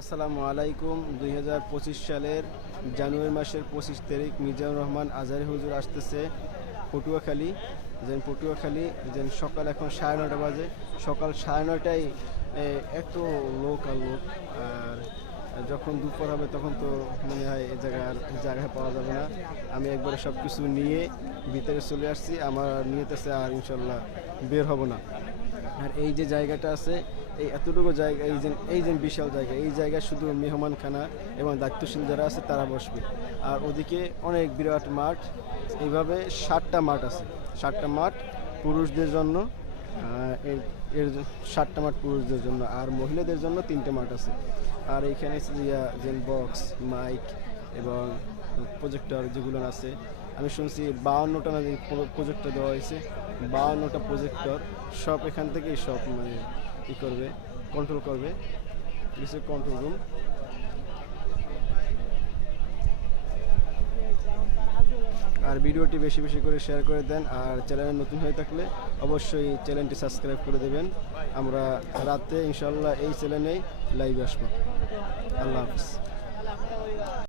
আসসালামু আলাইকুম। 2025 সালের জানুয়ারি মাসের 25 তারিখ মিজানুর রহমান আজহারি হুজুর আসতেছে পটুয়াখালী। পটুয়াখালী সকাল এখন 9:30 বাজে। সকাল 9:30টায় এত লোক আর লোক। আর যখন দুপুর হবে তখন তো মনে হয় এই জায়গায় পাওয়া যাবে না। আমি একবারে সব কিছু নিয়ে ভিতরে চলে আসছি। আমার নিয়েতেছে আর ইনশাল্লাহ বের হব না। আর এই যে জায়গাটা আছে, এই এতটুকু জায়গা, এই যে বিশাল জায়গা, এই জায়গায় শুধু মেহমানখানা এবং দায়িত্বশীল যারা আছে তারা বসবে। আর ওদিকে অনেক বিরাট মাঠ, এইভাবে 7টা মাঠ আছে। 7টা মাঠ পুরুষদের জন্য, এর 7টা মাঠ পুরুষদের জন্য, আর মহিলাদের জন্য 3টে মাঠ আছে। আর এইখানে যে বক্স, মাইক এবং প্রজেক্টর যেগুলো আছে, আমি শুনছি 52টা না প্রজেক্টর দেওয়া হয়েছে। 52টা প্রজেক্টর সব এখান থেকেই সব মানে করবে, কন্ট্রোল করবে। কিছু কন্ট্রোল রুম। আর ভিডিওটি বেশি বেশি করে শেয়ার করে দেন। আর চ্যানেলে নতুন হয়ে থাকলে অবশ্যই চ্যানেলটি সাবস্ক্রাইব করে দেবেন। আমরা রাতে ইনশাল্লাহ এই চ্যানেলেই লাইভ আসবো। আল্লাহ হাফিজ।